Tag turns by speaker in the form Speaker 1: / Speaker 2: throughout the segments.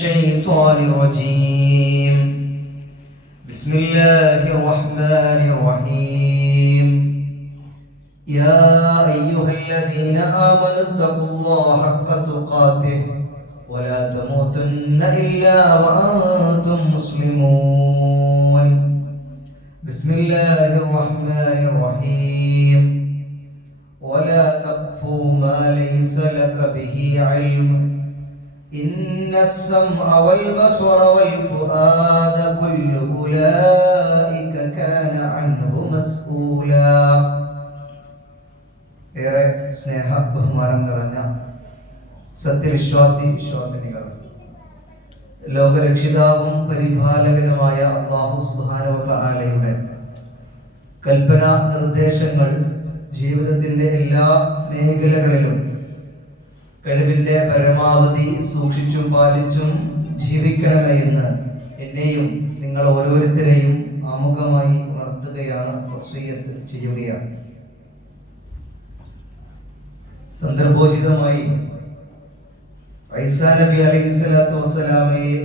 Speaker 1: الشيطان الرجيم. بسم الله الرحمن الرحيم. يا أيها الذين آمنوا اتقوا الله حق تقاته ولا تموتن إلا وأنتم مسلمون. بسم الله الرحمن الرحيم. ولا تقف ما ليس لك به علم. إن السمع والبصر والفؤاد كل أولئك كان عنه مسؤولا ഏറെ സ്നേഹ ബഹുമാനം നിറഞ്ഞ സത്യവിശ്വാസി വിശ്വാസിനികൾ ലോകരക്ഷിതാവും പരിപാലകനുമായ അള്ളാഹു സുബാനവത്ത ആലയുടെ കൽപ്പന നിർദ്ദേശങ്ങൾ ജീവിതത്തിന്റെ എല്ലാ മേഖലകളിലും കഴിവിന്റെ പരമാവധി സൂക്ഷിച്ചും പാലിച്ചും ജീവിക്കണമേ എന്ന് എന്നെയും നിങ്ങൾ ഓരോരുത്തരെയും ആമുഖമായി ഉണർത്തുകയാണ് വസ്വീയത്ത് ചെയ്യുകയാണ്. സന്ദർഭോചിതമായി റൈസാ നബി അലൈഹി വസ്സലാമയെ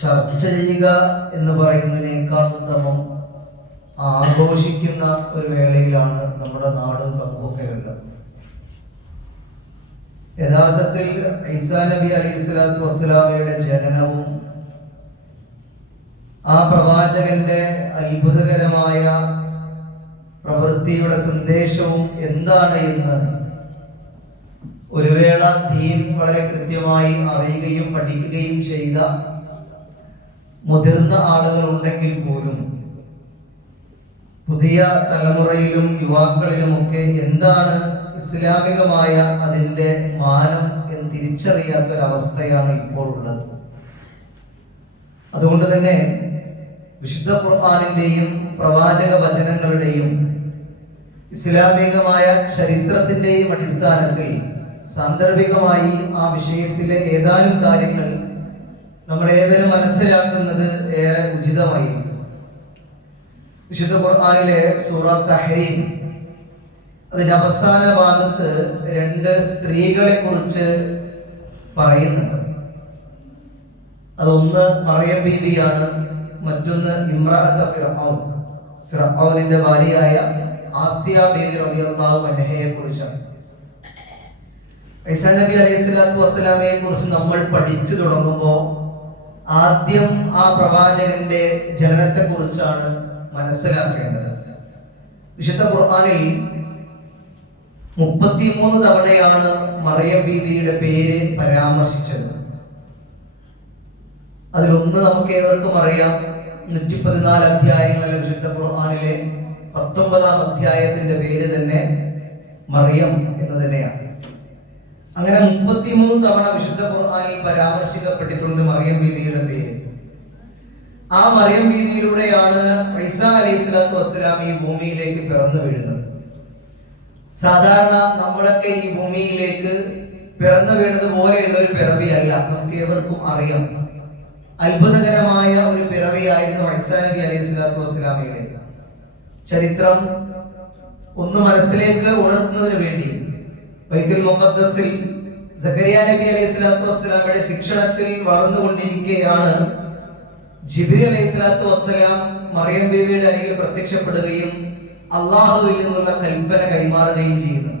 Speaker 1: ചർച്ച ചെയ്യുക എന്ന് പറയുന്നതിനേക്കാൾ ഉത്തമം ആഘോഷിക്കുന്ന ഒരു വേളയിലാണ് നമ്മുടെ നാടും സമൂഹമൊക്കെ ഉള്ളത്. യഥാർത്ഥത്തിൽ ഈസാ നബി അലൈഹി സ്വലാത്തു വസ്സലാമയുടെ ജനനവും ആ പ്രവാചകന്റെ അത്ഭുതകരമായ പ്രവൃത്തിയുടെ സന്ദേശവും എന്താണ് എന്ന് ഒരു വേള ദീൻ വളരെ കൃത്യമായി അറിയുകയും പഠിക്കുകയും ചെയ്ത മുതിർന്ന ആളുകൾ ഉണ്ടെങ്കിൽ പോലും പുതിയ തലമുറയിലും യുവാക്കളിലുമൊക്കെ എന്താണ് ഇസ്ലാമികമായ അതിന്റെ മാനം എന്ന് തിരിച്ചറിയാത്ത ഒരവസ്ഥയാണ് ഇപ്പോൾ ഉള്ളത്. അതുകൊണ്ട് തന്നെ വിശുദ്ധ ഖുർആാനിന്റെയും പ്രവാചക വചനങ്ങളുടെയും ഇസ്ലാമികമായ ചരിത്രത്തിന്റെയും അടിസ്ഥാനത്തിൽ സാന്ദർഭികമായി ആ വിഷയത്തിലെ ഏതാനും കാര്യങ്ങൾ നമ്മൾ ഏവരും മനസ്സിലാക്കുന്നത് ഏറെ ഉചിതമായിരിക്കും. വിശുദ്ധ ഖുർആാനിലെ സൂറ തഹരീം അതിന്റെ അവസാന ഭാഗത്ത് രണ്ട് സ്ത്രീകളെ കുറിച്ച് പറയുന്നുണ്ട്. അതൊന്ന് മറിയം ബീബിയാണ് മറ്റൊന്ന് ഇമ്രാത്ത ഫിറൌൻ ഫിറൌനിന്റെ ഭാര്യയായ ആസിയ ബീബി റളിയല്ലാഹു അൻഹയെ കുറിച്ചാണ്. ഐസാ നബി അലൈഹി സ്വലാത്തു വസ്സലാമയെ കുറിച്ച് നമ്മൾ പഠിച്ചു തുടങ്ങുമ്പോൾ ആദ്യം ആ പ്രവാചകന്റെ ജനനത്തെ കുറിച്ചാണ് മനസ്സിലാക്കേണ്ടത്. വിശുദ്ധ ഖുർആനിൽ മുപ്പത്തിമൂന്ന് തവണയാണ് മറിയം ബീവിയുടെ പേര് പരാമർശിച്ചത്. അതിലൊന്ന് നമുക്ക് ഏവർക്കും അറിയാം. നൂറ്റി പതിനാല് അധ്യായങ്ങളിലെ വിശുദ്ധ ഖുർആനിലെ? പത്തൊമ്പതാം അധ്യായത്തിന്റെ പേര് തന്നെ മറിയം എന്ന് തന്നെയാണ്. അങ്ങനെ മുപ്പത്തിമൂന്ന് തവണ വിശുദ്ധ ഖുർആനിൽ പരാമർശിക്കപ്പെട്ടിട്ടുണ്ട് മറിയം ബീവിയുടെ പേര്. ആ മറിയം ബീവിയിലൂടെയാണ് ഐസ അലൈഹി സ്വലാത്തു വസ്സലാം ഈ ഭൂമിയിലേക്ക് പിറന്നു വീഴുന്നത്. സാധാരണ നമ്മളൊക്കെ ഈ ഭൂമിയിലേക്ക് പിറന്നു വീണത് പോലെയുള്ള ഒരു പിറവിയല്ല. നമുക്ക് ഏവർക്കും അറിയാം. അത്ഭുതകരമായ ഒരു പിറവിയായിരുന്നു ഐസാ നബി അലൈഹി സ്വലാത്തു വസ്സലാമയുടെ ചരിത്രം. ഒന്ന് മനസ്സിലേക്ക് ഉണർത്തുന്നതിന് വേണ്ടി വൈദ്യുൽ മുഖദ്ദസിൽ സക്കരിയ നബി അലൈഹി സ്വലാത്തു വസ്സലാമയുടെ ശിക്ഷണത്തിൽ വളർന്നുകൊണ്ടിരിക്കുകയാണ് ജിബിരി അലൈഹി സ്വലാത്തു വസ്സലാം മറിയം ബീവിയുടെ അരികിൽ പ്രത്യക്ഷപ്പെടുകയും അള്ളാഹുവിൽ നിന്നുള്ള കൽപ്പന കൈമാറുകയും ചെയ്യുന്നു.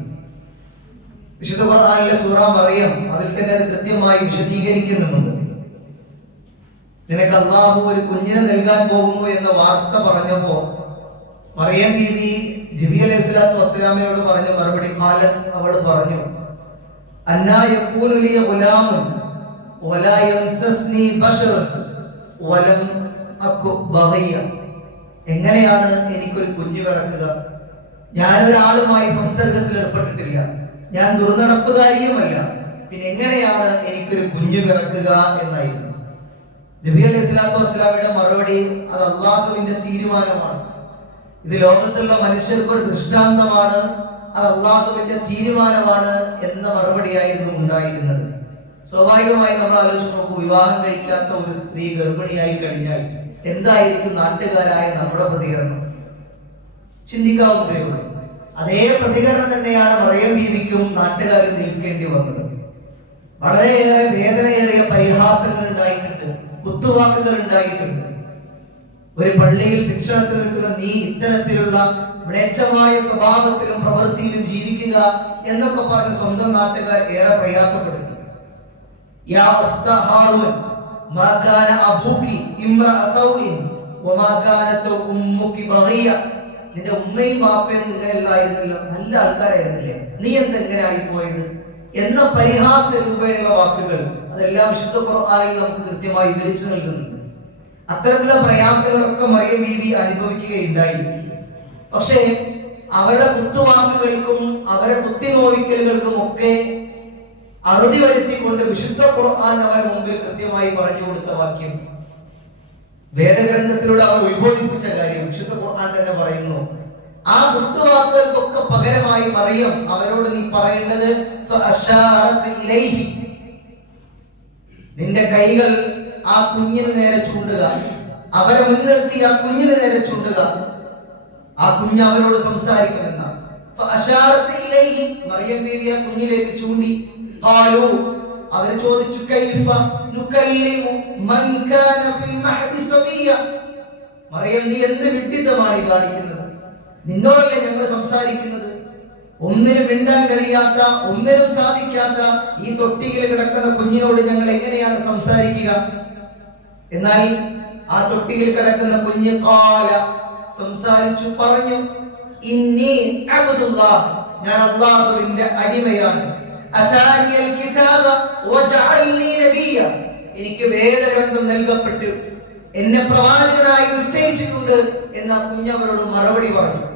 Speaker 1: വിശുദ്ധ ഖുർആനിലെ സൂറ മറിയം അതിൽ തന്നെ അത് കൃത്യമായി വിശദീകരിക്കുന്നുമുണ്ട്. നിനക്ക് അള്ളാഹു ഒരു കുഞ്ഞിനെ നൽകാൻ പോകുന്നു എന്ന വാർത്ത പറഞ്ഞപ്പോ മറിയം ബീവി ജിബി അലൈഹി സ്വലാത്തു വസ്സലാമയോട് പറഞ്ഞ മറുപടി കാലത്ത് അവൾ പറഞ്ഞു അന്നാ യഖൂലു ലി ഗുലാമുൻ വലാ യംസസ്നി ബശറുൻ വലം അക്കു ബഗിയ എങ്ങനെയാണ് എനിക്കൊരു കുഞ്ഞു പിറക്കുക? ഞാൻ ഒരാളുമായി സംസർഗത്തിൽ ഏർപ്പെട്ടിട്ടില്ല. ഞാൻ ദുർനടപ്പുകാരിയുമല്ല. പിന്നെ എങ്ങനെയാണ് എനിക്കൊരു കുഞ്ഞു പിറക്കുക എന്നായിരുന്നു. ജബി അലൈഹി സ്വലാത്തു വസ്സലാമിയുടെ മറുപടി അത് അള്ളാഹുവിന്റെ തീരുമാനമാണ്. ഇത് ലോകത്തുള്ള മനുഷ്യർക്ക് ഒരു ദൃഷ്ടാന്തമാണ്. അത് അള്ളാഹുവിന്റെ തീരുമാനമാണ് എന്ന മറുപടിയായിരുന്നു ഉണ്ടായിരുന്നത്. സ്വാഭാവികമായി നമ്മൾ ആലോചിച്ച് നോക്കൂ വിവാഹം കഴിക്കാത്ത ഒരു സ്ത്രീ ഗർഭിണിയായി കഴിഞ്ഞാൽ എന്തായിരിക്കും നാട്ടുകാരായ നമ്മുടെ പ്രതികരണം? ചിന്തിക്കാവുന്നതേ ഉള്ളൂ അതേ പ്രതികരണം തന്നെയാണ് മറിയം ബീവിക്കും നാട്ടുകാരിൽ നിൽക്കേണ്ടി വന്നത്. വളരെയേറെ വേദനയേറിയ പരിഹാസങ്ങൾ ഉണ്ടായിട്ടുണ്ട് കുത്തുവാക്കുകൾ ഉണ്ടായിട്ടുണ്ട്. ഒരു പള്ളിയിൽ ശിക്ഷണത്തിൽ നിൽക്കുന്ന നീ ഇത്തരത്തിലുള്ള മ്ലേച്ഛമായ സ്വഭാവത്തിലും പ്രവൃത്തിയിലും ജീവിക്കുക എന്നൊക്കെ പറഞ്ഞ് സ്വന്തം നാട്ടുകാർ ഏറെ പ്രയാസപ്പെടുത്തി. കാന അബൂക്കി ഇമ്രഅ സൗഇൻ വമാ കാനത് ഉമ്മുക്കി ബഗിയ നിന്റെ ഉമ്മയും ബാപ്പയും ഇങ്ങനെയല്ലായിരുന്നല്ലോ നല്ല ആൾക്കാരായിരുന്നില്ലേ? നീ എന്തെങ്ങനെയായി പോയത്? എന്ന പരിഹാസ രൂപേണയുള്ള വാക്കുകൾ അതെല്ലാം വിശുദ്ധ ഖുർആനിൽ നമുക്ക് കൃത്യമായി വിവരിച്ചു നൽകുന്നുണ്ട്. അത്തരത്തിലുള്ള പ്രയാസങ്ങളൊക്കെ മറിയം ബീവി അനുഭവിക്കുകയുണ്ടായി. പക്ഷേ അവരുടെ കുത്തുവാക്കുകൾക്കും അവരെ കുത്തിനോവിക്കലുകൾക്കും ഒക്കെ അറുതി വരുത്തിക്കൊണ്ട് വിശുദ്ധ ഖുർആൻ അവരെ മുമ്പിൽ കൃത്യമായി പറഞ്ഞു കൊടുത്ത വാക്യം. വേദഗ്രന്ഥത്തിലൂടെ അവർ ഉത്ബോധിപ്പിച്ച കാര്യം വിശുദ്ധ ഖുർആൻ തന്നെ പറയുന്നു. ആ കുത്തുവാക്കുകൾക്കൊക്കെ പകരമായി മറിയം അവരോട് നീ പറയേണ്ടത്. നിന്റെ കൈകൾ ആ കുഞ്ഞിന് നേരെ ചൂണ്ടുക. അവരെ മുൻനിർത്തി ആ കുഞ്ഞിന് നേരെ ചൂണ്ടുക. ആ കുഞ്ഞ് അവരോട് സംസാരിക്കുമെന്ന. മറിയം ബീവി ആ കുഞ്ഞിലേക്ക് ചൂണ്ടി. ഖാലു അവർ ചോദിച്ചു കൈഫ നുകല്ലിമു മൻ കാന ഫിൽ മഹദി സബിയ മറിയം നീ എന്ത് വിഡ്ഢിത്തമാണ് ഈ കാണിക്കുന്നത്? നിന്നോടല്ലേ ഞങ്ങൾ സംസാരിക്കുന്നത്? ഒന്നിനും മിണ്ടാൻ കഴിയാത്ത ഒന്നിനും സാധിക്കാത്ത ഈ തൊട്ടിയിൽ കിടക്കുന്ന കുഞ്ഞിനോട് ഞങ്ങൾ എങ്ങനെയാണ് സംസാരിക്കുക? എന്നാൽ ആ തൊട്ടിയിൽ കിടക്കുന്ന കുഞ്ഞ് കാല സംസാരിച്ചു പറഞ്ഞു ഇന്നി ഞാൻ അള്ളാഹുവിന്റെ അടിമയാണ്. എനിക്ക് വേദഗ്രന്ഥം നൽകപ്പെട്ടു. എന്നെ പ്രവാചകനായി നിശ്ചയിച്ചിട്ടുണ്ട് എന്ന കുഞ്ഞവരോട് മറുപടി പറഞ്ഞു.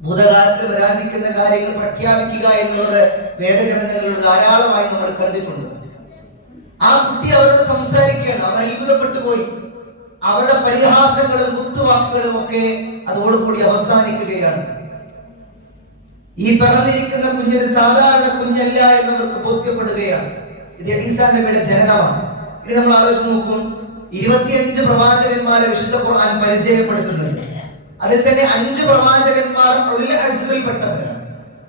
Speaker 1: ഭൂതകാലത്ത് വരാതിരിക്കുന്ന കാര്യങ്ങൾ പ്രഖ്യാപിക്കുക എന്നുള്ളത് വേദഗ്രന്ഥങ്ങളിൽ ധാരാളമായി നമ്മൾ കണ്ടിട്ടുണ്ട്. ആ കുട്ടി അവരോട് സംസാരിക്കുകയാണ്. അവർ അത്ഭുതപ്പെട്ടു പോയി. അവരുടെ പരിഹാസങ്ങളും കുത്തുവാക്കുകളും ഒക്കെ അതോടുകൂടി അവസാനിക്കുകയാണ്. ഈ പറഞ്ഞിരിക്കുന്ന കുഞ്ഞൊരു സാധാരണ കുഞ്ഞല്ല എന്നവർക്ക് ബോധ്യപ്പെടുകയാണ്. ഇത് ഈസാ നബിയുടെ ജനനമാണ്. ഇനി നമ്മൾ ആലോചിച്ച് നോക്കും ഇരുപത്തിയഞ്ച് പ്രവാചകന്മാരെ വിശുദ്ധ ഖുർആൻ പരിചയപ്പെടുത്തുന്നുണ്ട് അതിൽ തന്നെ അഞ്ച് പ്രവാചകന്മാർ ഉൽ അസ്റിൽപ്പെട്ടവരാണ്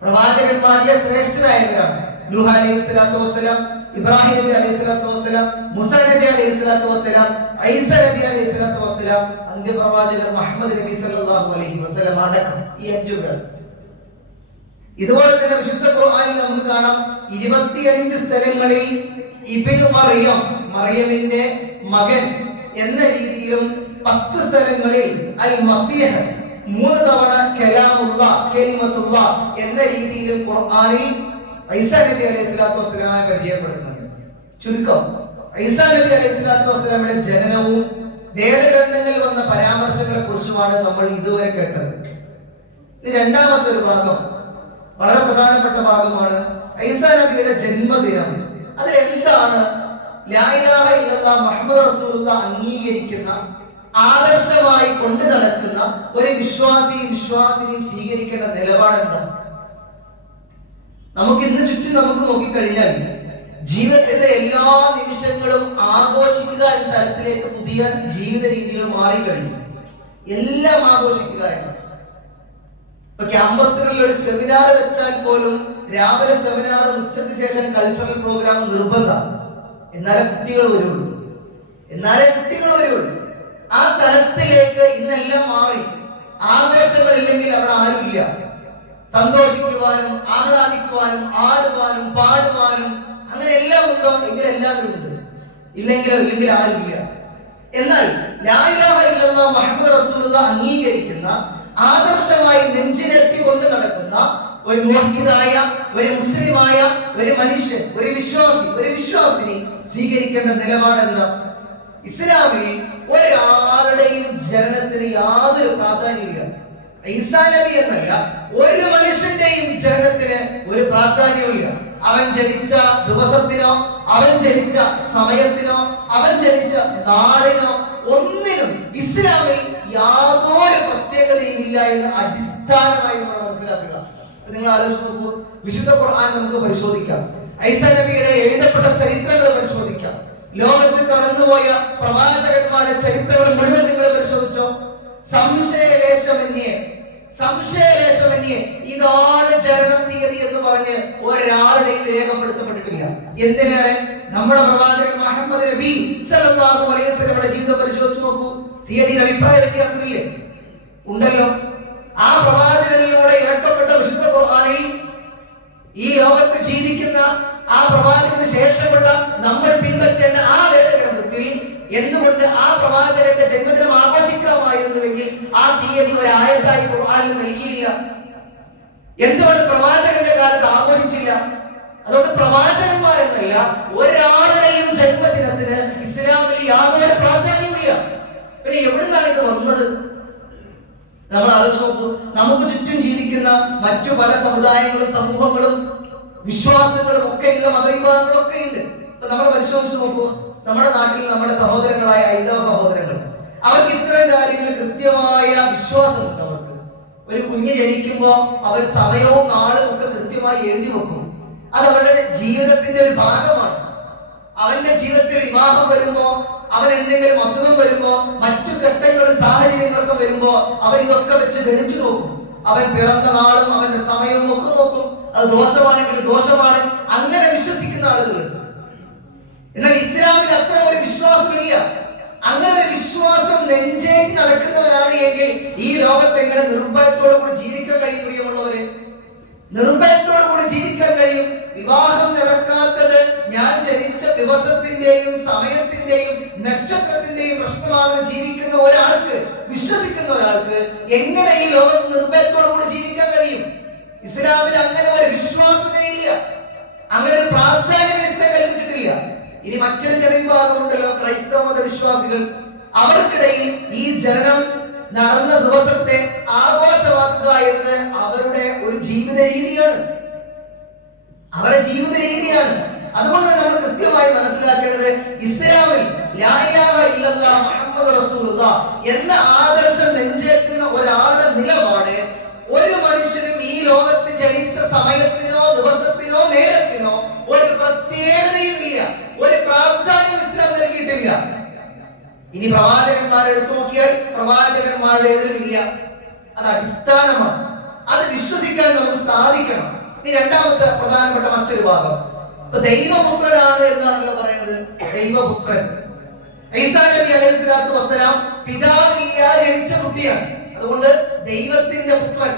Speaker 1: പ്രവാചകന്മാരിലെ ശ്രേഷ്ഠരായവരാണ്. നൂഹ അലൈഹി സ്വലാത്തു വസ്സലാം ഇബ്രാഹിം നബി അലൈഹി സ്വലാത്തു വസ്സലാം മുസ നബി അലൈഹി സ്വലാത്തു വസ്സലാം ഐസ നബി അലൈഹി സ്വലാത്തു വസ്സലാം അന്ത്യപ്രവാചകർ മുഹമ്മദ് നബി സല്ലല്ലാഹു അലൈഹി വസല്ലം അടക്കം ഈ അഞ്ചു പേർ. ഇതുപോലെ തന്നെ വിശുദ്ധ ഖുർആനിൽ നമുക്ക് കാണാം ഇരുപത്തിയഞ്ച് സ്ഥലങ്ങളിൽ ഇബിനു മറിയം മറിയമിന്റെ മകൻ എന്ന രീതിയിലും പത്ത് സ്ഥലങ്ങളിൽ അൽ മസീഹ് മൂന്ന് തവണ കലാമുള്ള കലിമത്തുള്ള എന്ന രീതിയിലും ഖുർആനിൽ ഐസാ നബി അലൈഹി സ്വലാത്തു വസ്സലാമെ പരിചയപ്പെടുത്തുന്നുണ്ട് ചുരുക്കം ഐസാ നബി അലൈഹി സ്വലാത്തു വസ്സലാമയുടെ ജനനവും വേദഗ്രന്ഥങ്ങളിൽ വന്ന പരാമർശങ്ങളെ കുറിച്ചുമാണ് നമ്മൾ ഇതുവരെ കേട്ടത്. ഇത് രണ്ടാമത്തെ ഒരു ഭാഗം. വളരെ പ്രധാനപ്പെട്ട ഭാഗമാണ് ഐസാ നബിയുടെ ജന്മദിനം. ഇലാഹ മുഹമ്മദ് റസൂലുള്ള അംഗീകരിക്കുന്ന ആദർശമായി കൊണ്ടു നടക്കുന്ന ഒരു വിശ്വാസിയും വിശ്വാസിനിയും സ്വീകരിക്കേണ്ട നിലപാടെന്താ? നമുക്ക് ഇന്ന് ചുറ്റും നമുക്ക് നോക്കിക്കഴിഞ്ഞാൽ ജീവിതത്തിന്റെ എല്ലാ നിമിഷങ്ങളും ആഘോഷിക്കുക എന്ന തലത്തിലേക്ക് പുതിയ ജീവിത രീതികൾ മാറിക്കഴിഞ്ഞു. എല്ലാം ആഘോഷിക്കുക എന്ന് ക്യാമ്പസുകളിൽ ഒരു സെമിനാർ വെച്ചാൽ പോലും രാവിലെ സെമിനാറും ഉച്ചയ്ക്ക് ശേഷം കൾച്ചറൽ പ്രോഗ്രാം നിർബന്ധമാണ്. എന്നാലേ കുട്ടികൾ വരുള്ളൂ. എന്നാലേ കുട്ടികൾ വരുള്ളൂ. ആ തലത്തിലേക്ക് ഇന്നെല്ലാം മാറി. ആവേശങ്ങളില്ലെങ്കിൽ അവിടെ ആരുമില്ല. സന്തോഷിക്കുവാനും ആഹ്ലാദിക്കുവാനും ആടുവാനും പാടുവാനും അങ്ങനെ എല്ലാം ഉണ്ടോ? എങ്കിൽ എല്ലാവരും ഉണ്ട്. ഇല്ലെങ്കിലോ ഇല്ലെങ്കിൽ ആരുമില്ല. എന്നാൽ മുഹമ്മദ് റസൂലുള്ള അംഗീകരിക്കുന്ന ആദർശമായി നെഞ്ചിലെത്തി കൊണ്ട് നടക്കുന്ന ഒരു മോഹിതായ ഒരു മുസ്ലിമായ ഒരു മനുഷ്യൻ ഒരു വിശ്വാസി ഒരു വിശ്വാസിനി സ്വീകരിക്കേണ്ട നിലപാടെന്ന് ഇസ്ലാമിൽ ഒരാളുടെയും ജനനത്തിന് യാതൊരു പ്രാധാന്യമില്ല ഈസാ നബി എന്നല്ല ഒരു മനുഷ്യന്റെയും ജനനത്തിന് ഒരു പ്രാധാന്യമില്ല അവൻ ജനിച്ച ദിവസത്തിനോ അവൻ ജനിച്ച സമയത്തിനോ അവൻ ജനിച്ച നാളിനോ ഒന്നിനും ഇസ്ലാമിൽ യാതൊരു ഇല്ല എന്ന് അടിസ്ഥാനമായി നമ്മൾ മനസ്സിലാക്കുക. നിങ്ങൾ ആലോചിച്ച് നോക്കൂ. വിശുദ്ധ ഖുർആൻ നമുക്ക് പരിശോധിക്കാം. ഐസാ നബിയുടെ എഴുതപ്പെട്ട ചരിത്രങ്ങൾ പരിശോധിക്കാം. ലോകത്ത് കടന്നുപോയ പ്രവാചകന്മാരുടെ ചരിത്രങ്ങൾ മുഴുവൻ നിങ്ങൾ പരിശോധിച്ചോ? സംശയലേശമന്യേ സംശയലേശമന്യേ ഇതാണ് ജനനം തീയതി എന്ന് പറഞ്ഞ് ഒരാളുടെയും രേഖപ്പെടുത്തപ്പെട്ടിട്ടില്ല. എന്തിനേറെ? നമ്മുടെ പ്രവാചകൻ മുഹമ്മദ് നബി സല്ലല്ലാഹു അലൈഹി വസല്ലമയുടെ ജീവിതം പരിശോധിച്ച് നോക്കൂ. തീയതിയിൽ അഭിപ്രായ വ്യത്യാസമില്ലേ? ഉണ്ടല്ലോ? ആ പ്രവാചകനിലൂടെ ഇറക്കപ്പെട്ട വിശുദ്ധ ഖുർആനിൽ ഈ ലോകത്ത് ജീവിക്കുന്ന ആ പ്രവാചകന് ശേഷമുള്ള നമ്മൾ പിൻപറ്റേണ്ട ആ വേദഗ്രന്ഥത്തിൽ എന്തുകൊണ്ട് ആ പ്രവാചകന്റെ ജന്മദിനം ആഘോഷിക്കാമായിരുന്നുവെങ്കിൽ ആ തീയതി ഒരു ഖുർആനിൽ നൽകിയില്ല? എന്തുകൊണ്ട് പ്രവാചകന്റെ കാലത്ത് ആഘോഷിച്ചില്ല? അതുകൊണ്ട് പ്രവാചകന്മാരെന്നല്ല ഒരാളുടെയും ജന്മദിനത്തിന് ഇസ്ലാമിൽ യാതൊരു പ്രാധാന്യമില്ല പിന്നെ എവിടുന്നാണ് ഇത് വന്നത് നമ്മൾ ആലോചിച്ച് നോക്കൂ നമുക്ക് ചുറ്റും ജീവിക്കുന്ന മറ്റു പല സമുദായങ്ങളും സമൂഹങ്ങളും വിശ്വാസങ്ങളും ഒക്കെ ഉള്ള മതവിഭാഗങ്ങളും ഒക്കെ ഉണ്ട് ഇപ്പൊ നമ്മൾ പരിശോധിച്ച് നോക്കൂ നമ്മുടെ നാട്ടിൽ നമ്മുടെ സഹോദരങ്ങളായ ഹൈന്ദവ സഹോദരങ്ങൾ അവർക്ക് ഇത്തരം കാര്യങ്ങളിൽ കൃത്യമായ വിശ്വാസമുണ്ട് അവർക്ക്. ഒരു കുഞ്ഞ് ജനിക്കുമ്പോ അവർ സമയവും നാളും ഒക്കെ കൃത്യമായി എഴുതി വെക്കും. അത് അവരുടെ ജീവിതത്തിന്റെ ഒരു ഭാഗമാണ്. അവന്റെ ജീവിതത്തിൽ വിവാഹം വരുമ്പോ അവൻ എന്തെങ്കിലും അസുഖം വരുമ്പോ മറ്റു ഘട്ടങ്ങളും സാഹചര്യങ്ങളൊക്കെ വരുമ്പോ അവൻ ഇതൊക്കെ വെച്ച് ഗണിച്ചു നോക്കും. അവൻ പിറന്ന നാളും അവന്റെ സമയവും ഒക്കെ നോക്കും. അത് ദോഷമാണെങ്കിൽ ദോഷമാണ്. അങ്ങനെ വിശ്വസിക്കുന്ന ആളുകളുണ്ട് എന്നാൽ ഇസ്ലാമിൽ അത്ര ഒരു വിശ്വാസമില്ല. അങ്ങനെ ഒരു വിശ്വാസം നെഞ്ചേറ്റി നടക്കുന്നവരാണ് എങ്കിൽ ഈ ലോകത്ത് എങ്ങനെ നിർഭയത്തോടു കൂടി ജീവിക്കാൻ കഴിയും പ്രിയമുള്ളവരെ? നിർഭയത്തോടു കൂടി ജീവിക്കാൻ കഴിയും? വിവാഹം നടക്കാത്തത് ഞാൻ ജനിച്ച ദിവസത്തിന്റെയും സമയത്തിന്റെയും നക്ഷത്രത്തിന്റെയും പ്രശ്നമാണെന്ന് ജീവിക്കുന്ന ഒരാൾക്ക് വിശ്വസിക്കുന്ന ഒരാൾക്ക് എങ്ങനെ ഈ ലോകത്ത് നിർഭയത്തോടു കൂടി ജീവിക്കാൻ കഴിയും? ഇസ്ലാമിൽ അങ്ങനെ ഒരു വിശ്വാസമേ ഇല്ല. അങ്ങനെ ഒരു പ്രാധാന്യമേ ഇസ്ലാം കൽപ്പിച്ചിട്ടില്ല. ഇനി മറ്റൊരു ജനവിഭാഗമുണ്ടല്ലോ ക്രൈസ്തവ മത വിശ്വാസികൾ. അവർക്കിടയിൽ ഈ ജനനം നടന്ന ദിവസത്തെ ആഘോഷമാക്കുക എന്ന് അവരുടെ ഒരു ജീവിത രീതിയാണ് അവരുടെ ജീവിത രീതിയാണ് അതുകൊണ്ട് തന്നെ നമ്മൾ കൃത്യമായി മനസ്സിലാക്കേണ്ടത് ഇസ്ലാമിൽ മുഹമ്മദ് റസൂലുള്ള എന്ന ആദർശം നെഞ്ചേക്കുന്ന ഒരാളുടെ നിലപാട് ഒരു മനുഷ്യനും ഈ ലോകത്ത് ജനിച്ച സമയത്തിനോ ദിവസത്തിനോ നേരത്തിനോ ഒരു പ്രത്യേകതയും ഇല്ല. ഒരു പ്രാധാന്യം ഇസ്ലാം നൽകിയിട്ടില്ല. ഇനി പ്രവാചകന്മാരെ എടുത്തു നോക്കിയാൽ പ്രവാചകന്മാരുടേതിലും ഇല്ല. അത് അടിസ്ഥാനമാണ്. അത് വിശ്വസിക്കാൻ നമുക്ക് സാധിക്കണം. ഇനി രണ്ടാമത്തെ പ്രധാനപ്പെട്ട മറ്റൊരു ഭാഗം. ഇപ്പൊ ദൈവപുത്രനാണ് എന്നാണല്ലോ പറയുന്നത്. ദൈവപുത്രൻ. ഈസാ നബി അലൈഹി സ്വലാത്തു വസ്സലാം പിതാവില്ലാതെ ജനിച്ച കുട്ടിയാണ്. അതുകൊണ്ട് ദൈവത്തിന്റെ പുത്രൻ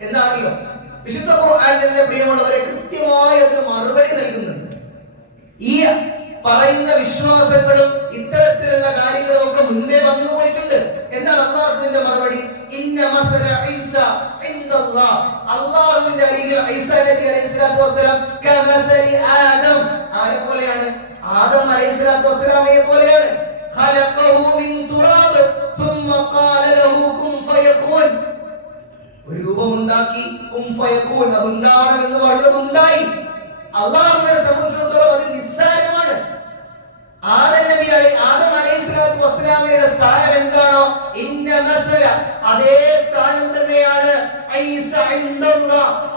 Speaker 1: എന്നാണല്ലോ. വിശുദ്ധ ഖുർആന്റെ പ്രിയമുള്ളവരെ കൃത്യമായി അതിന് മറുപടി നൽകുന്നുണ്ട്. ഈ പറയുന്ന വിശ്വാസങ്ങളും ഇത്തരത്തിലുള്ള കാര്യങ്ങളും ഒക്കെ മുന്നേ വന്നു പോയിട്ടുണ്ട്. എന്താണ് അള്ളാഹുവിന്റെ മറുപടി? അള്ളാഹുവിന്റെ അരികിൽ ആരെ പോലെയാണ്? ആദം അലൈഹി വസ്സലാമയെ പോലെയാണ്. ഒരു രൂപമുണ്ടാക്കി അതുണ്ടാവണം എന്ന് പറഞ്ഞത് ഉണ്ടായി അള്ളാഹുവിനെ സംബന്ധിച്ചിടത്തോളം അതിൽ ആദം നബി ആദം അലൈഹി വസ്സലാമയുടെ സ്ഥാനം എന്താണോ? അതേ സ്ഥാനം തന്നെയാണ്.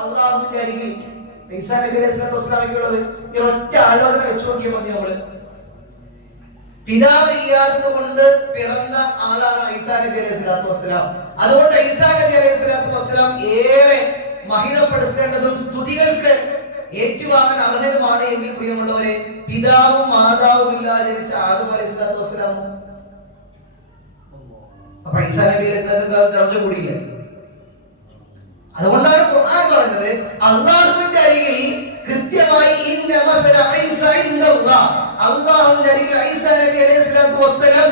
Speaker 1: അള്ളാഹുവിന്റെ അരികിൽ. ഈസാ നബി മതി പിറന്ന ആളാണ് ഐസാ നബി അലൈഹി സ്വലാത്തു വസ്സലാം. അതുകൊണ്ട് ഐസാ നബി അലൈഹി സ്വലാത്തു വസ്സലാം ഏറെ മഹിതപ്പെടുത്തേണ്ടതും സ്തുതികൾക്ക് ഏറ്റുവാങ്ങാൻ അർഹനുമാണ് എങ്കിൽ പ്രിയമുള്ളവരെ പിതാവും മാതാവും ഇല്ലാതെ ജനിച്ച ആദം അലൈഹി സ്വലാത്തു വസ്സലാമോ. അപ്പൊ ഈസാ നബി അലൈഹി സ്വലാത്തു ദർജ കൂടിയില്ല? അതുകൊണ്ടാണ് ഖുർആൻ പറഞ്ഞത് അള്ളാഹുവിന്റെ അരികിൽ കൃത്യമായി അള്ളാഹുവിന്റെ അരികിൽ ഈസാ നബി അലൈഹി സ്വലാത്തു വസ്സലാം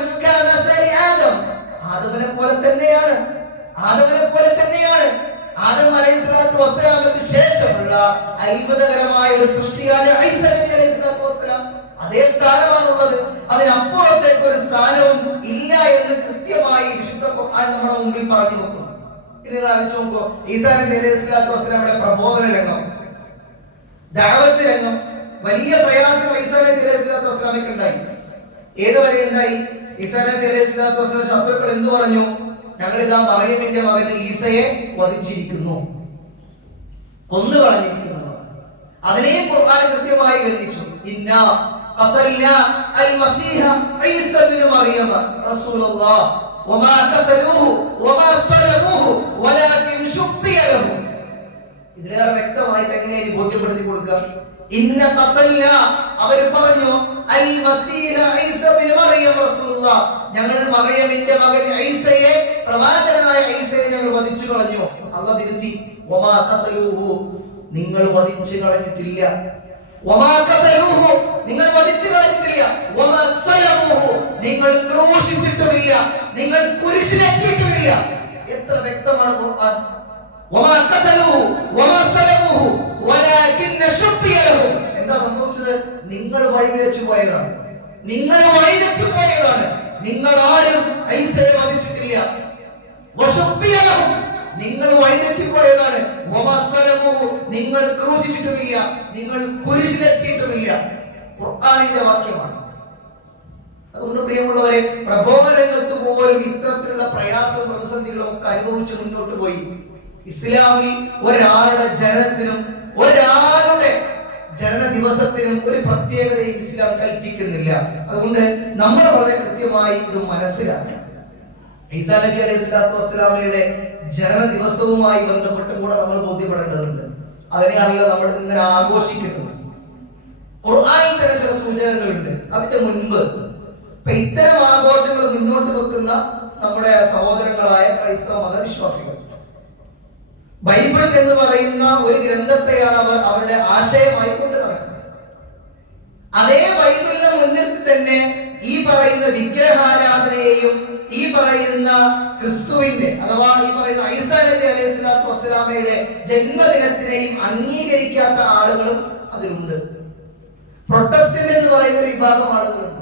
Speaker 1: ആദമിനെ പോലെ തന്നെയാണ്. ആദമിനെ പോലെ തന്നെയാണ്. ആദം അലൈഹി സ്വലാത്തു ശേഷമുള്ള അത്ഭുതകരമായ ഒരു സൃഷ്ടിയാണ് ഐസ നബി അലൈഹി വസ്സലാം. അതേ സ്ഥാനമാണുള്ളത്. അതിനപ്പുറത്തേക്ക് ഒരു സ്ഥാനവും ഇല്ല എന്ന് കൃത്യമായി വിശുദ്ധ ഖുർആൻ നമ്മുടെ മുമ്പിൽ പറഞ്ഞു വെക്കുന്നു. ഇത് നിങ്ങൾ ആലോചിച്ച് നോക്കൂ. ഈസാ നബി അലൈഹി സ്വലാത്തു പ്രബോധന രംഗം ദഅവത്ത് രംഗം വലിയ പ്രയാസം ഈസാ നബി അലൈഹി സ്വലാത്തു ഉണ്ടായി. ഏതുവരെ ഉണ്ടായി? ഈസാ നബി അലൈഹി സ്വലാത്തു ശത്രുക്കൾ എന്ത് പറഞ്ഞു? ഞങ്ങളിതാ മറിയമിന്റെ മകൻ ഈസയെ വധിച്ചിരിക്കുന്നു. കൊന്നു കളഞ്ഞിരിക്കുന്നു. അതിനെ ഖുർആൻ കൃത്യമായി വിവരിച്ചു ഇന്ന ഖതല്ല അൽ മസീഹ ഈസ ഇബ്നു മറിയം റസൂലുള്ളാഹ്. وما قتلوه وما صلبوه ولكن ശുബ്ബിയ ലഹു. ഇതിലേറെ വ്യക്തമായിട്ട് എങ്ങനെയാണ് ബോധ്യപ്പെടുത്തി കൊടുക്കുക? ഇന്ന ഖതല്ല അവർ പറഞ്ഞു അൽ മസീഹ ഈസ ഇബ്നു മറിയം റസൂലുള്ളാഹ്. ഞങ്ങൾ മറിയമിന്റെ മകൻ ഈസയെ പ്രവാചകനായ ഈസയെ ഞങ്ങൾ വധിച്ചു കളഞ്ഞു. അല്ല തിരുത്തി നിങ്ങൾ വധിച്ചു കളഞ്ഞിട്ടില്ല. നിങ്ങൾ വധിച്ചു കളഞ്ഞിട്ടില്ല. നിങ്ങൾ ക്രൂശിച്ചിട്ടുമില്ല. നിങ്ങൾ കുരിശിലേറ്റിട്ടുമില്ല എത്ര വ്യക്തമാണ് ഖുർആൻ. എന്താ സംഭവിച്ചത്? നിങ്ങൾ വഴിപിഴച്ചു പോയതാണ്. നിങ്ങൾ വഴിതെറ്റി പോയതാണ്. നിങ്ങൾ ആരും ഐസയെ വധിച്ചിട്ടില്ല. നിങ്ങൾ വഴിതെറ്റിപ്പോയതാണ്. നിങ്ങൾ ക്രൂശിച്ചിട്ടുമില്ല. നിങ്ങൾ കുരിശിലെത്തിയിട്ടുമില്ല. ഖുർആാനിന്റെ വാക്യമാണ്. അതുകൊണ്ട് പ്രിയമുള്ളവരെ പ്രബോധ രംഗത്ത് പോലും ഇത്തരത്തിലുള്ള പ്രയാസവും പ്രതിസന്ധികളും ഒക്കെ അനുഭവിച്ച് മുന്നോട്ട് പോയി. ഇസ്ലാമിൽ ഒരാളുടെ ജനനത്തിനും ഒരാളുടെ ജനന ദിവസത്തിനും ഒരു പ്രത്യേകതയും ഇസ്ലാം കൽപ്പിക്കുന്നില്ല. അതുകൊണ്ട് നമ്മൾ വളരെ കൃത്യമായി ഇത് മനസ്സിലാക്കണം. ഈസാ നബി അലൈഹി സ്വലാത്തു വസ്സലാമയുടെ ജനന ദിവസവുമായി ബന്ധപ്പെട്ട് കൂടെ നമ്മൾ ബോധ്യപ്പെടേണ്ടതുണ്ട്. അതിനെയാണല്ലോ നമ്മൾ ഇങ്ങനെ ആഘോഷിക്കുന്നത് ഖുർആനിൽ തന്നെ ചില സൂചകങ്ങളുണ്ട്. അതിന്റെ മുൻപ് ഇപ്പൊ ഇത്തരം ആഘോഷങ്ങൾ മുന്നോട്ട് വെക്കുന്ന നമ്മുടെ സഹോദരങ്ങളായ ക്രൈസ്തവ മതവിശ്വാസികൾ. ബൈബിൾ എന്ന് പറയുന്ന ഒരു ഗ്രന്ഥത്തെയാണ് അവർ അവരുടെ ആശയമായി കൊണ്ട് നടക്കുന്നത്. അതേ ബൈബിളിനെ മുൻനിർത്തി തന്നെ ഈ പറയുന്ന വിഗ്രഹാരാധനയെയും ഈ പറയുന്ന ക്രിസ്തുവിന്റെ അഥവാ ഈ പറയുന്ന ഐസാ നബി അലൈഹി സ്വലാത്തു വസ്സലാമയുടെ ജന്മദിനത്തിനെയും അംഗീകരിക്കാത്ത ആളുകളും അതിലുണ്ട്. പ്രൊട്ടസ്റ്റന്റ് എന്ന് പറയുന്ന ഒരു വിഭാഗം ആളുകളുണ്ട്.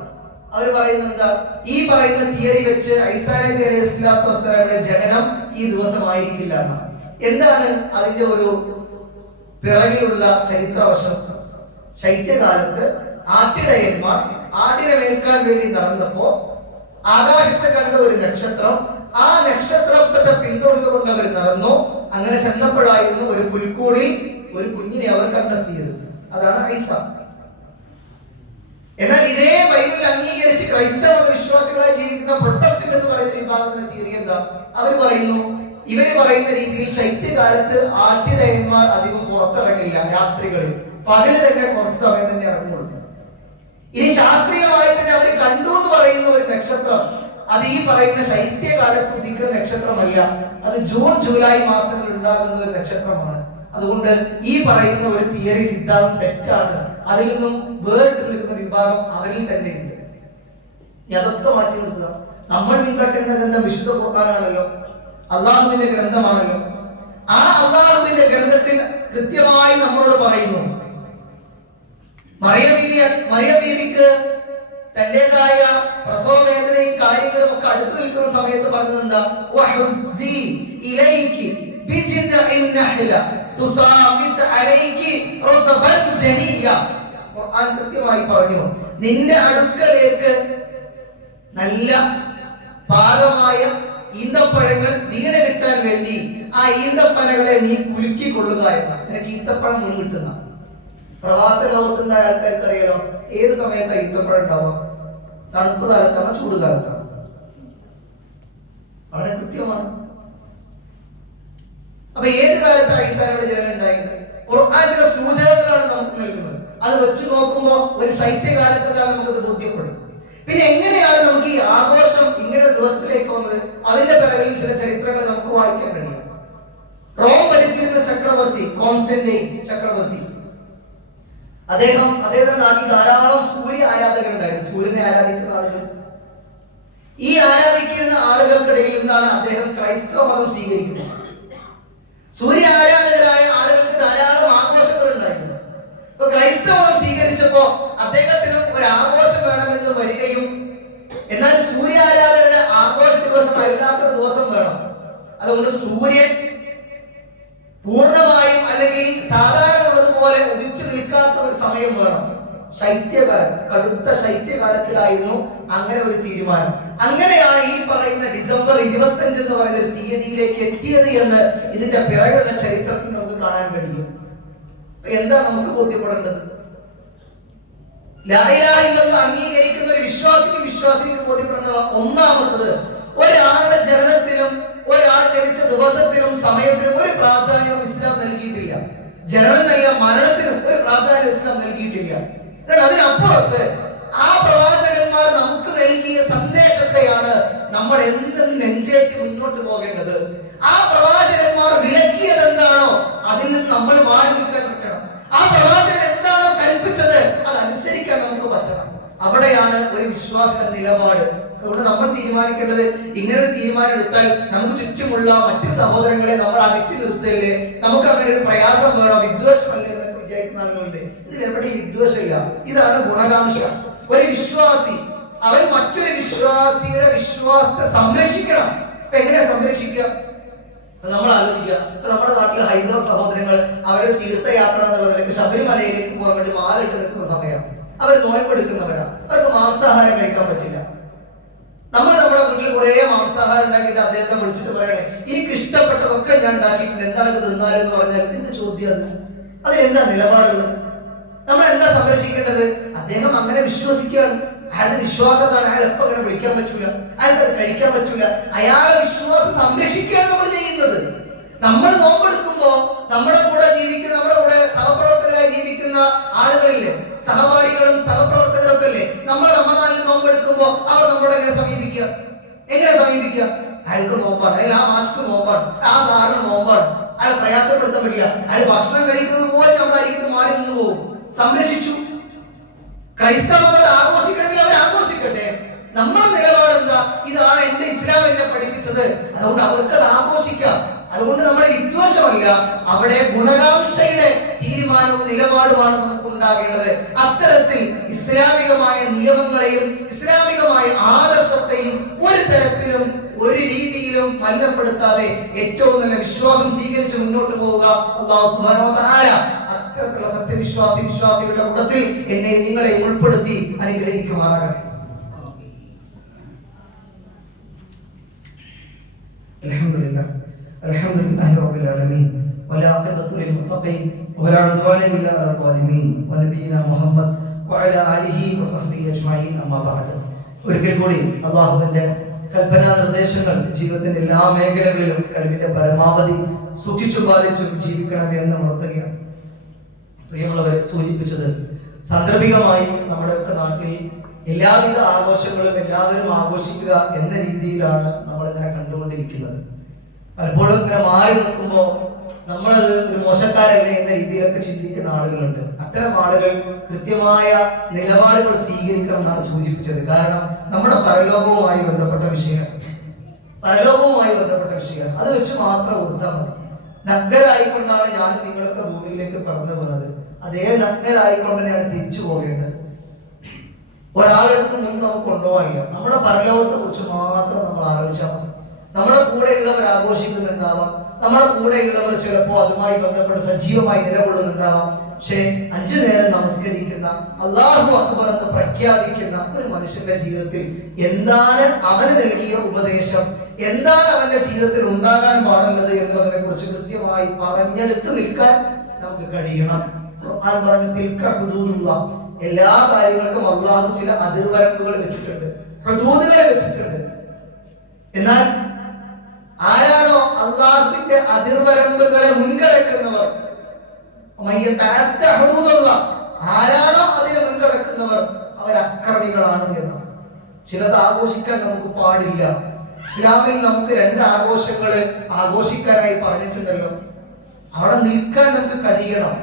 Speaker 1: അവർ പറയുന്നത് എന്താ? ഈ പറയുന്ന തിയറി വെച്ച് ഐസാ അലൈഹി സ്വലാത്തു വസ്സലാമയുടെ ജനനം ഈ ദിവസമായിരിക്കില്ല എന്നാണ് എന്താണ് അതിന്റെ ഒരു പിറകിലുള്ള ചരിത്രവശം? ശൈത്യകാലത്ത് ആട്ടിടയന്മാർ ആട്ടിടമേൽക്കാൻ വേണ്ടി നടന്നപ്പോ ആകാശത്ത് കണ്ട ഒരു നക്ഷത്രം. ആ നക്ഷത്രത്തെ പിന്തുടർന്നുകൊണ്ട് അവർ നടന്നു. അങ്ങനെ ചെന്നപ്പോഴായിരുന്നു ഒരു പുൽക്കൂടിൽ ഒരു കുഞ്ഞിനെ അവർ കണ്ടെത്തിയത്. അതാണ് ഐസ. എന്നാൽ ഇതേ ബൈബിൾ അംഗീകരിച്ച് ക്രൈസ്തവ വിശ്വാസികളായി ജീവിക്കുന്ന പ്രൊട്ടസ്റ്റന്റ് എന്ന് പറയുന്ന വിഭാഗത്തിന്റെ തീയതി എന്താ? അവർ പറയുന്നു ഇവർ പറയുന്ന രീതിയിൽ ശൈത്യകാലത്ത് ആട്ടിടയന്മാർ അധികം പുറത്തിറങ്ങില്ല രാത്രികളിൽ. പകൽ തന്നെ കുറച്ച് സമയം തന്നെ ഇറങ്ങുള്ളൂ. ഇനി ശാസ്ത്രീയമായി തന്നെ അവർ കണ്ടു എന്ന് പറയുന്ന ഒരു നക്ഷത്രം. അത് ഈ പറയുന്ന ശൈത്യകാലത്ത് ഉദിക്കുന്ന നക്ഷത്രമല്ല. അത് ജൂൺ ജൂലൈ മാസങ്ങളിൽ ഉണ്ടാകുന്ന ഒരു നക്ഷത്രമാണ്. അതുകൊണ്ട് ഈ പറയുന്ന ഒരു തിയറി സിദ്ധാന്തം തെറ്റാണ്. അതിൽ നിന്നും വേറിട്ട് നിൽക്കുന്ന വിഭാഗം അവരിൽ തന്നെ ഉണ്ട്. യഥത്വം മാറ്റി നിർത്തുക. നമ്മൾ പിൻപറ്റുന്ന ഗ്രന്ഥം വിശുദ്ധ ഖുർആനാണല്ലോ. അള്ളാഹുവിന്റെ ഗ്രന്ഥമാണല്ലോ. ആ അള്ളാഹുവിന്റെ ഗ്രന്ഥത്തിൽ കൃത്യമായി നമ്മളോട് പറയുന്നു മറിയബീവി മറിയബീവിക്ക് തന്റേതായ പ്രസവ വേദനയും കാര്യങ്ങളും ഒക്കെ അടുത്തു നിൽക്കുന്ന സമയത്ത് പറഞ്ഞത് എന്താ? കൃത്യമായി പറഞ്ഞു. നിന്റെ അടുക്കലേക്ക് നല്ല പാകമായ ഈന്തപ്പഴങ്ങൾ വീണ് കിട്ടാൻ വേണ്ടി ആ ഈന്തപ്പനകളെ നീ കുലുക്കിക്കൊള്ളുക എന്ന നിനക്ക് ഈന്തപ്പഴം മുൻ കിട്ടുന്ന? പ്രവാസ ലോകത്തിന്റെ ആൾക്കാർക്ക് അറിയാലോ ഏത് സമയത്താണ് ഈന്തപ്പഴം ഉണ്ടാവുക തണുപ്പ് കാലത്താണ് ചൂട് കാലത്താണ്? വളരെ കൃത്യമാണ്. അപ്പൊ ഏത് കാലത്ത് ഐസാനയുടെ ജനനം ഉണ്ടായത്? ഖുർആൻ സൂചകങ്ങളാണ് നമുക്ക് നൽകുന്നത്. അത് വെച്ച് നോക്കുമ്പോൾ ഒരു ശൈത്യകാലത്തിലാണ് നമുക്കത് ബോധ്യപ്പെടും. പിന്നെ എങ്ങനെയാണ് നമുക്ക് ഈ ആഘോഷം ഇങ്ങനെ ദിവസത്തിലേക്ക് വന്നത് അതിന്റെ പിറകിലും ചില ചരിത്രങ്ങൾ നമുക്ക് വായിക്കാൻ കഴിയും. റോം ഭരിച്ചിരുന്ന ചക്രവർത്തി കോൺസ്റ്റന്റൈൻ ചക്രവർത്തി. അദ്ദേഹം അദ്ദേഹത്തിന്റെ നാട്ടിൽ ധാരാളം സൂര്യ ആരാധകരുണ്ടായിരുന്നു. സൂര്യനെ ആരാധിക്കുന്ന ആളുകൾ. ഈ ആരാധിക്കുന്ന ആളുകൾക്കിടയിൽ നിന്നാണ് അദ്ദേഹം ക്രൈസ്തവ മതം സ്വീകരിക്കുന്നത്. സൂര്യ ആരാധകരായ ആളുകൾക്ക് ധാരാളം ആഘോഷങ്ങൾ ഉണ്ടായിരുന്നു അപ്പൊ മതം സ്വീകരിച്ചപ്പോ അദ്ദേഹത്തിനും ഒരു ആഘോഷം വേണമെന്ന് വരികയും എന്നാൽ സൂര്യ ആരാധകരുടെ ആഘോഷ ദിവസം അല്ലാത്തൊരു ദിവസം വേണം. അതുകൊണ്ട് സൂര്യൻ പൂർണമായും അല്ലെങ്കിൽ സാധാരണ ഉള്ളതുപോലെ ഉദിച്ചു നിൽക്കാത്ത ഒരു സമയം വേണം ശൈത്യകാലത്ത് കടുത്ത ശൈത്യകാലത്തിലായിരുന്നു അങ്ങനെ ഒരു തീരുമാനം. അങ്ങനെയാണ് ഈ പറയുന്ന ഡിസംബർ ഇരുപത്തഞ്ച് എന്ന് പറയുന്ന ഒരു തീയതിയിലേക്ക് എത്തിയത് എന്ന് ഇതിന്റെ പിറകുള്ള ചരിത്രത്തിൽ നമുക്ക് കാണാൻ കഴിയും. എന്താ നമുക്ക് ബോധ്യപ്പെടേണ്ടത്? ലായിലാഹില്ലെന്ന് അംഗീകരിക്കുന്ന ഒരു വിശ്വാസിക്ക് വിശ്വാസിക്ക് ബോധ്യപ്പെടുന്നത് ഒന്നാമത്തത് ഒരാളുടെ ജനനത്തിലും ഒരാൾ ജനിച്ച ദിവസത്തിലും സമയത്തിലും ഒരു പ്രാധാന്യവും ഇസ്ലാം നൽകിയിട്ടില്ല. ജനനമല്ല മരണത്തിനും ഒരു പ്രാധാന്യം ഇസ്ലാം നൽകിയിട്ടില്ല. എന്നാൽ അതിനപ്പുറത്ത് ആ പ്രവാചകന്മാർ നമുക്ക് നൽകിയ സന്ദേശത്തെയാണ് നമ്മൾ എന്തും നെഞ്ചേറ്റി മുന്നോട്ട് പോകേണ്ടത്. ആ പ്രവാചകന്മാർ വിലക്കിയത് എന്താണോ അതിൽ നിന്ന് നമ്മൾ മാറി നിൽക്കാൻ പറ്റണം. ആ പ്രവാചകൻ എന്താണോ കൽപ്പിച്ചത് അത് അനുസരിക്കാൻ നമുക്ക് പറ്റണം. അവിടെയാണ് ഒരു വിശ്വാസത്തിന്റെ നിലപാട്. അതുകൊണ്ട് നമ്മൾ തീരുമാനിക്കേണ്ടത് ഇങ്ങനെ ഒരു തീരുമാനം എടുത്താൽ നമുക്ക് ചുറ്റുമുള്ള മറ്റ് സഹോദരങ്ങളെ നമ്മൾ അകറ്റി നിർത്തല്ലേ? നമുക്ക് അങ്ങനെ ഒരു പ്രയാസം വേണോ? വിദ്വേഷമല്ലേ വിചാരിക്കുന്ന ഇതിൽ എവിടെ വിദ്വേഷമില്ല. ഇതാണ് ഗുണകാംക്ഷ. ഒരു വിശ്വാസി അവൻ മറ്റൊരു വിശ്വാസിയുടെ വിശ്വാസത്തെ സംരക്ഷിക്കണം. അപ്പൊ എങ്ങനെ സംരക്ഷിക്കുക? നമ്മൾ ആലോചിക്കുക ഇപ്പൊ നമ്മുടെ നാട്ടിലെ ഹൈന്ദവ സഹോദരങ്ങൾ അവർ തീർത്ഥയാത്ര എന്നുള്ള നിലയ്ക്ക് ശബരിമലയിലേക്ക് പോകാൻ വേണ്ടി മാലിട്ട് നിൽക്കുന്ന സമയം അവർ നോയമ്പെടുക്കുന്നവരാ. അവർക്ക് മാംസാഹാരം കഴിക്കാൻ പറ്റില്ല. നമ്മൾ നമ്മുടെ വീട്ടിൽ കുറേ മാംസാഹാരം ഉണ്ടാക്കിയിട്ട് അദ്ദേഹത്തെ വിളിച്ചിട്ട് പറയണേ എനിക്ക് ഇഷ്ടപ്പെട്ടതൊക്കെ ഞാൻ ഉണ്ടാക്കിയിട്ടുണ്ട്. എന്താണ് തിന്നാലെന്ന് പറഞ്ഞാൽ? എന്ത് ചോദ്യം അതിലെന്താ നിലപാടുള്ളത് നമ്മൾ എന്താ സംരക്ഷിക്കേണ്ടത്? അദ്ദേഹം അങ്ങനെ വിശ്വസിക്കുകയാണ്. അയാളുടെ വിശ്വാസത്താണ്. അയാൾ എപ്പോ അങ്ങനെ വിളിക്കാൻ പറ്റൂല? അയാൾക്ക് കഴിക്കാൻ പറ്റൂല? അയാളെ വിശ്വാസം സംരക്ഷിക്കുകയാണ് നമ്മൾ ചെയ്യുന്നത്. നമ്മൾ നോമ്പെടുക്കുമ്പോ നമ്മുടെ കൂടെ ജീവിക്കുന്ന നമ്മുടെ കൂടെ സഹപ്രവർത്തകരായി ജീവിക്കുന്ന ആളുകളില്ലേ? സഹപാഠികളും സഹപ്രവർത്തകരും ഒക്കെ അല്ലേ നമ്മൾ റമദാനിൽ നോമ്പെടുക്കുമ്പോ അവർ നമ്മളോട് എങ്ങനെ സമീപിക്കുക? എങ്ങനെ സമീപിക്കുക? അയാൾക്ക് നോമ്പാണ്. അല്ലെങ്കിൽ ആ മാസ്ക് നോമ്പാണ്. ആ സാറിന് നോമ്പാണ്. അയാളെ പ്രയാസപ്പെടുത്താൻ പറ്റില്ല. അയാൾ ഭക്ഷണം കഴിക്കുന്നത് പോലെ നമ്മൾ അരികത്ത് മാറി നിന്ന് പോകും. സംരക്ഷിച്ചു. ക്രൈസ്തവർ ആഘോഷിക്കണമെങ്കിൽ അവർ ആഘോഷിക്കട്ടെ. നമ്മുടെ നിലപാട് എന്താ? ഇതാണ് എന്റെ ഇസ്ലാം എന്നെ പഠിപ്പിച്ചത്. അതുകൊണ്ട് അവർക്ക് അത് ആഘോഷിക്കാം. അതുകൊണ്ട് നമ്മുടെ വിദ്വേഷമല്ല. അവിടെ ഗുണകാംക്ഷയുടെ തീരുമാനവും നിലപാടുമാണ് നമുക്ക് ഉണ്ടാകേണ്ടത് അത്തരത്തിൽ ഇസ്ലാമികമായ നിയമങ്ങളെയും ഇസ്ലാമികമായ ആദർശത്തെയും ഒരു തരത്തിലും ഒരു രീതിയിലും മലിനപ്പെടുത്താതെ ഏറ്റവും നല്ല വിശ്വാസം സ്വീകരിച്ച് മുന്നോട്ട് പോവുക അള്ളാഹു സുബ്ഹാനഹു വ തആല അത്തരത്തിലുള്ള സത്യവിശ്വാസി വിശ്വാസികളുടെ കൂട്ടത്തിൽ എന്നെ നിങ്ങളെ ഉൾപ്പെടുത്തി അനുഗ്രഹിക്കുമാറാകട്ടെ الحمد لله الحمد لله رب العالمين والعاقبة للمتقين ولا عدوان إلا على الظالمين ونبينا محمد وعلى آله وصحبه أجمعين أما بعد ഒരിക്കൽ കൂടി അള്ളാഹുവിന്റെ കൽപ്പനാ നിർദ്ദേശങ്ങൾ ജീവിതത്തിന്റെ എല്ലാ മേഖലകളിലും കഴിവിന്റെ പരമാവധി സൂക്ഷിച്ചു പാലിച്ചും ജീവിക്കണം എന്ന് ഉണർത്തുകയാണ് പ്രിയമുള്ളവരെ സൂചിപ്പിച്ചത് സാന്ദർഭികമായി നമ്മുടെയൊക്കെ നാട്ടിൽ എല്ലാവിധ ആഘോഷങ്ങളും എല്ലാവരും ആഘോഷിക്കുക എന്ന രീതിയിലാണ് നമ്മൾ ഇങ്ങനെ കണ്ടുകൊണ്ടിരിക്കുന്നത്. പലപ്പോഴും ഇങ്ങനെ മാറി നിൽക്കുമ്പോൾ നമ്മളത് ഒരു മോശക്കാരല്ലേ എന്ന രീതിയിലൊക്കെ ചിന്തിക്കുന്ന ആളുകളുണ്ട്. അത്തരം ആളുകൾ കൃത്യമായ നിലപാടുകൾ സ്വീകരിക്കണം എന്നാണ് സൂചിപ്പിച്ചത്. കാരണം നമ്മുടെ പരലോകവുമായി ബന്ധപ്പെട്ട വിഷയമാണ് പരലോകവുമായി ബന്ധപ്പെട്ട വിഷയമാണ് അത് വെച്ച് മാത്രം ഓർത്താൽ മതി. നഗ്നരായിക്കൊണ്ടാണ് ഞാൻ നിങ്ങളൊക്കെ ഭൂമിയിലേക്ക് പറഞ്ഞു പോകുന്നത് അതേ നഗ്നരായിക്കൊണ്ട് തന്നെയാണ് തിരിച്ചു പോകേണ്ടത്. ഒരാളെടുത്ത് മുമ്പ് നമുക്ക് കൊണ്ടുപോകാനില്ല. നമ്മുടെ പരലോകത്തെ കുറിച്ച് മാത്രം നമ്മൾ ആലോചിച്ചാൽ മതി. നമ്മുടെ കൂടെയുള്ളവർ ആഘോഷിക്കുന്നുണ്ടാവാം. നമ്മുടെ കൂടെയുള്ളവർ ചിലപ്പോൾ അതുമായി ബന്ധപ്പെട്ട് സജീവമായി നിലകൊള്ളുന്നുണ്ടാവാം. പക്ഷേ അഞ്ചു നേരം നമസ്കരിക്കുന്ന അള്ളാഹു അക്ബർ എന്ന് പ്രഖ്യാപിക്കുന്ന ഒരു മനുഷ്യന്റെ ജീവിതത്തിൽ എന്താണ് അവന് നൽകിയ ഉപദേശം? എന്താണ് അവന്റെ ജീവിതത്തിൽ ഉണ്ടാകാൻ പാടുള്ളത് എന്നതിനെ കുറിച്ച് കൃത്യമായി പറഞ്ഞെടുത്ത് നിൽക്കാൻ നമുക്ക് കഴിയണം. ഖുർആൻ പറഞ്ഞു തിൽക്ക എല്ലാ കാര്യങ്ങൾക്കും അള്ളാഹു ചില അതിർവരമ്പുകൾ വെച്ചിട്ടുണ്ട്. ഹുദൂദുകളെ വെച്ചിട്ടുണ്ട്. എന്നാൽ ആരാണോ അള്ളാഹുവിന്റെ അതിർവരമ്പുകളെ മുൻകടക്കുന്നവർ ആരാണോ അതിനെ മുൻകടക്കുന്നവർ അവർ അക്രമികളാണ് എന്ന്. ചിലത് ആഘോഷിക്കാൻ നമുക്ക് പാടില്ല. ഇസ്ലാമിൽ നമുക്ക് രണ്ട് ആഘോഷങ്ങൾ ആഘോഷിക്കാനായി പറഞ്ഞിട്ടുണ്ടല്ലോ. അവിടെ നിൽക്കാൻ നമുക്ക് കഴിയണം.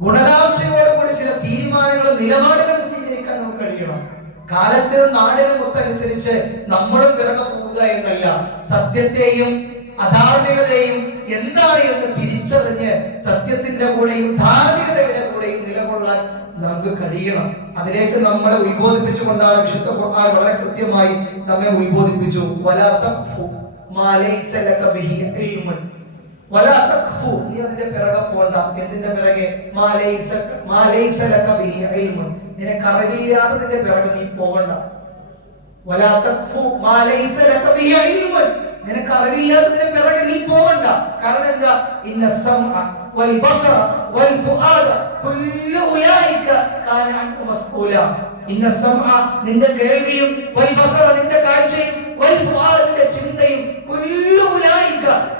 Speaker 1: ഗുണകാംക്ഷയോടെ കൂടി ചില തീരുമാനങ്ങളും നിലപാടുകളും സ്വീകരിക്കാൻ നമുക്ക് കഴിയണം. കാലത്തിനും നാടിനും ഒത്തനുസരിച്ച് നമ്മളും പിറകെ പോവുക എന്നല്ല. സത്യത്തെയും അധാർമികതയും എന്താണ് എന്ന് തിരിച്ചറിഞ്ഞ് സത്യത്തിന്റെ കൂടെയും ധാർമ്മികതയുടെ കൂടെയും നിലകൊള്ളാൻ നമുക്ക് കഴിയണം. അതിലേക്ക് നമ്മളെ ഉത്ബോധിപ്പിച്ചുകൊണ്ടാണ് വിശുദ്ധ ഖുർആൻ വളരെ കൃത്യമായി നമ്മെ ഉത്ബോധിപ്പിച്ചു. നീ അതിന്റെ പിറകെ പോണ്ട. എന്തിന്റെ പിറകെ? നിനക്ക് അറിവില്ലാത്തതിന്റെ പിറകെ നീ പോകണ്ട. നിനക്ക് അറിവില്ലാത്തതിന്റെ പിറകെ നീ പോകണ്ട കാരണം എന്താ? ഇന്ന സംഅ വൽ ബസറ വൽ ഫുആദ ഇന്ന നിന്റെ കേൾവിയും വൽ ബസറ നിന്റെ കാഴ്ചയും വൽ ചിന്തയും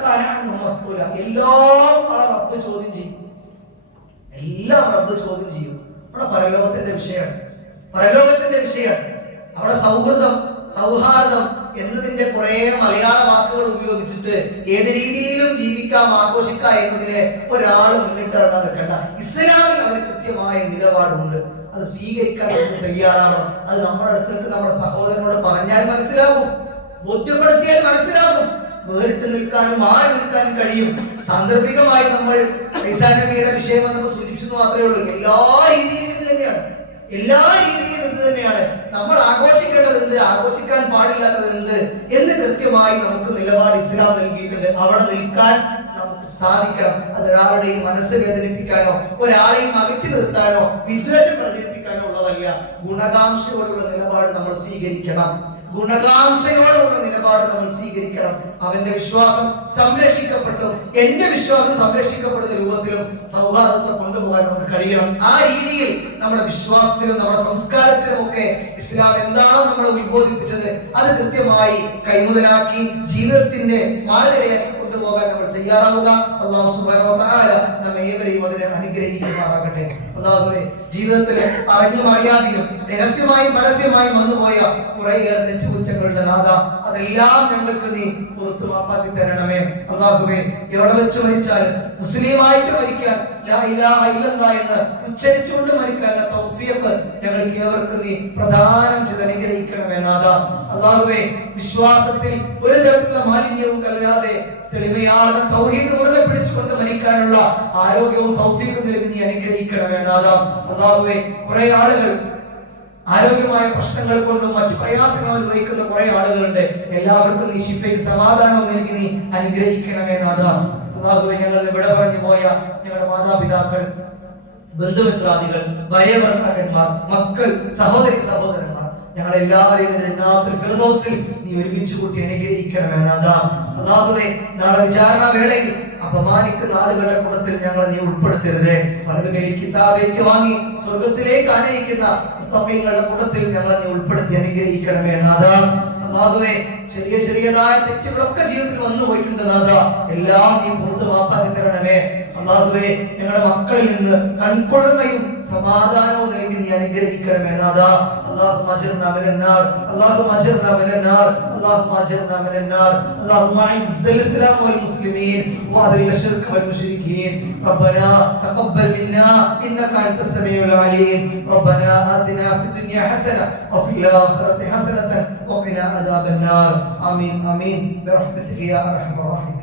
Speaker 1: കാന അൻഹു മസ്ഊല. എല്ലാം റബ്ബ് ചോദ്യം ചെയ്യും. എല്ലാം റബ്ബ് ചോദ്യം ചെയ്യും. അവിടെ പരലോകത്തിന്റെ വിഷയമാണ്. പരലോകത്തിന്റെ വിഷയമാണ്. അവിടെ സൗഹൃദം സൗഹാർദ്ദം എന്നതിന്റെ കുറെ മലയാള വാക്കുകൾ ഉപയോഗിച്ചിട്ട് ഏത് രീതിയിലും ജീവിക്കാം ആഘോഷിക്കാം എന്നതിന് ഒരാൾ മുന്നിട്ടിറങ്ങാൻ നിൽക്കണ്ട. ഇസ്ലാമിൽ അതിന് കൃത്യമായ നിലപാടുണ്ട്. അത് സ്വീകരിക്കാൻ നമുക്ക് തയ്യാറാവണം. അത് നമ്മുടെ അടുത്തേക്ക് നമ്മുടെ സഹോദരനോട് പറഞ്ഞാൽ മനസ്സിലാവും ബോധ്യപ്പെടുത്തിയാൽ മനസ്സിലാവും വേറിട്ട് നിൽക്കാനും മാറി നിൽക്കാനും കഴിയും. സാന്ദർഭികമായി നമ്മൾ ഈസാ നബിയുടെ വിഷയം നമ്മൾ സൂചിപ്പിച്ചത് മാത്രമേ ഉള്ളൂ. എല്ലാ രീതിയിലും ഇത് തന്നെയാണ്. എല്ലാ രീതിയിലും ഇത് തന്നെയാണ്. നമ്മൾ ആഘോഷിക്കേണ്ടത് എന്ത് ആഘോഷിക്കാൻ പാടില്ലാത്തത് എന്ത് എന്ന് കൃത്യമായി നമുക്ക് നിലപാട് ഇസ്ലാം നൽകിയിട്ടുണ്ട്. അവിടെ നിൽക്കാൻ നമുക്ക് സാധിക്കണം. അത് ഒരാളുടെയും മനസ്സ് വേദനിപ്പിക്കാനോ ഒരാളെയും അകറ്റി നിർത്താനോ വിദ്വേഷം പ്രചരിപ്പിക്കാനോ ഉള്ളതല്ല ഗുണകാംക്ഷയോടുള്ള നിലപാട് നമ്മൾ സ്വീകരിക്കണം. ഗുണകാംക്ഷയോടുള്ള നിലപാട് നമ്മൾ സ്വീകരിക്കണം. അവന്റെ വിശ്വാസം സംരക്ഷിക്കപ്പെട്ടു എന്റെ വിശ്വാസം സംരക്ഷിക്കപ്പെടുന്ന രൂപത്തിലും സൗഹാർദ്ദത്തെ കൊണ്ടുപോകാൻ നമുക്ക് കഴിയണം. ആ രീതിയിൽ നമ്മുടെ വിശ്വാസത്തിലും നമ്മുടെ സംസ്കാരത്തിലും ഒക്കെ ഇസ്ലാം എന്താണോ നമ്മൾ ഉത്ബോധിപ്പിച്ചത് അത് കൃത്യമായി കൈമുതലാക്കി ജീവിതത്തിന്റെ മാർഗരയാക്കി കൊണ്ടുപോകാൻ നമ്മൾ തയ്യാറാവുക. അള്ളാഹു സുബാന നമ്മെ ഏവരെയും അതിനെ അനുഗ്രഹിക്കുമാറാകട്ടെ. അള്ളാഹുവേ ജീവിതത്തിൽ അറിഞ്ഞും അറിയാതെയും രഹസ്യമായും പരസ്യമായും വന്നുപോയ കുറേയേറെ തെറ്റുകുറ്റങ്ങളുടെ നാഥ അതെല്ലാം ഞങ്ങൾക്ക് നീ മാപ്പാക്കി തരണമേ. അള്ളാഹുവേ എവിടെ വെച്ച് മരിച്ചാൽ മുസ്ലിമായിട്ട് മരിക്കാൻ എന്ന് ഉച്ചരിച്ചുകൊണ്ട് മരിക്കാനുള്ള തൗഫീഖ് ഞങ്ങൾക്ക് ഏവർക്കും നീ പ്രധാനം ചെയ്ത് അനുഗ്രഹിക്കണമേ നാഥ. അള്ളാഹുവേ വിശ്വാസത്തിൽ ഒരു തരത്തിലുള്ള മാലിന്യവും കലരാതെ തെളിമയാർന്ന തൗഹീദ് മുറുകെ പിടിച്ചുകൊണ്ട് മരിക്കാനുള്ള ആരോഗ്യവും തൗഫീഖും നൽകി നീ അനുഗ്രഹിക്കണമേ നാഥ. അള്ളാഹുവേ കുറെ ആളുകൾ ആരോഗ്യമായ പ്രശ്നങ്ങൾ കൊണ്ടും മറ്റു പ്രയാസങ്ങൾ അനുഭവിക്കുന്ന കുറെ ആളുകളുണ്ട്. എല്ലാവർക്കും നീ ശിഫയിൽ സമാധാനം നൽകി നീ അനുഗ്രഹിക്കണമേ നാഥ. അള്ളാഹുവെ ഞങ്ങൾ ഇവിടെ പറഞ്ഞു പോയ ഞങ്ങളുടെ മാതാപിതാക്കൾ ബന്ധുമിത്രാദികൾ ഭാര്യ മക്കൾ സഹോദരി സഹോദരന്മാർ ഞങ്ങൾ എല്ലാവരെയും ജന്നാത്തുൽ ഫിർദൗസിൽ നീ ഒരുമിച്ച് കൂട്ടി അനുഗ്രഹിക്കണമേ നാഥ. അല്ലാഹുവേ നാളെ വിചാരണ വേളയിൽ അപമാനിക്കുന്ന ആളുകളുടെ കൂട്ടത്തിൽ ഞങ്ങളെ നീ ഉൾപ്പെടുത്തരുത്. വലത് കയ്യിൽ കിതാബേറ്റ് വാങ്ങി സ്വർഗത്തിലേക്ക് ആനയിക്കുന്ന മുത്തഖീങ്ങളുടെ കൂട്ടത്തിൽ ഞങ്ങളെ നീ ഉൾപ്പെടുത്തി അനുഗ്രഹിക്കണമേ നാഥ. അല്ലാഹുവേ ചെറിയ ചെറിയതായ തെറ്റുകളൊക്കെ ജീവിതത്തിൽ വന്നു പോയിട്ടുണ്ട് നാഥ. എല്ലാം നീ പുറത്ത് മാപ്പാക്കി തരണമേ. അള്ളാഹുവേ ഞങ്ങളുടെ മക്കളിൽ നിന്ന് കൺകൊഴുമയും സമാധാനവും നൽകി നീ അനുഗ്രഹിക്കണമേ നാഥ. اللهم اجرنا من النار اللهم اجرنا من النار اللهم اجرنا من النار. اللهم اعز الاسلام والمسلمين واذل الشرك والمشركين. ربنا تقبل منا إنك أنت السميع العليم. ربنا آتنا في الدنيا حسنة وفي الآخرة حسنة وقنا عذاب النار. آمين آمين. برحمتك يا أرحم الراحمين.